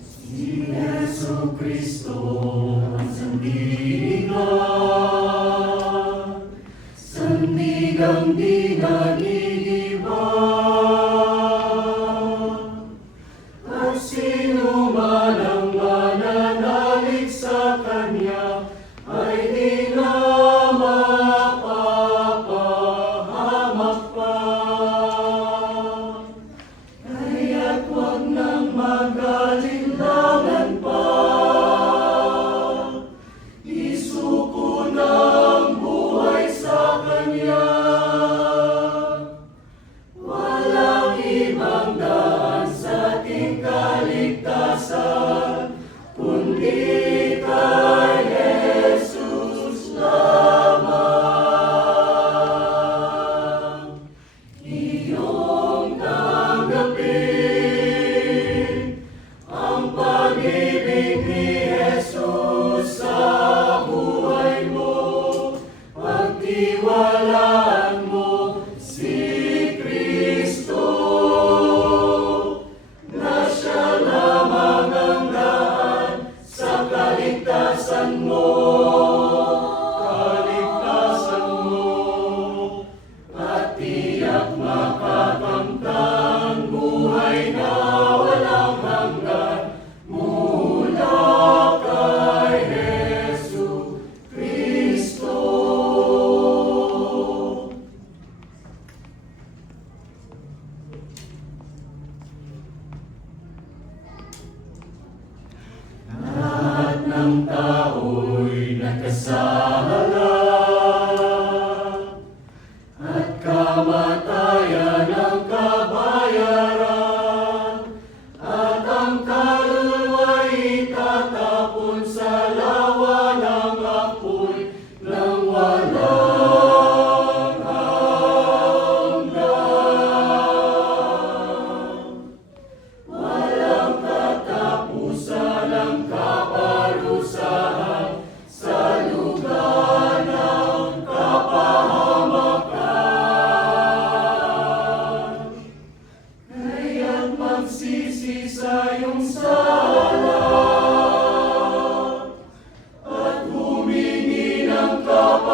Si Jesucristo ang sandigan, sandigang di nag-iiwan. At sino man ang mananalig sa Kanya ay di na mapapahamak pa. Kaya't huwag nang mag-alinlangan pa. Isuko na ang buhay sa Kanya. Walang ibang daan sa ating kaligtasan, kundi kay Jesus lamang. Iyong tanggapin ang pag-ibig ni Jesus sa buhay mo. Pagtiwalaan mo si Kristo, na siya lamang ang daan sa kaligtasan mo. Kaligtasan mo, at tiyak makakamtang buhay na walang hanggan mula kay Jesu Kristo. Lahat ng tao'y nagkasala, at kamatayan ang kabayaran, at ang kaluluwa'y itatapon sa lawa ng apoy ng walang hanggan. Walang katapusan ang kaparusahan sa lugar ng kapahamakan. Kaya't magsisi sa iyong sala at humingi ng kapahamakan.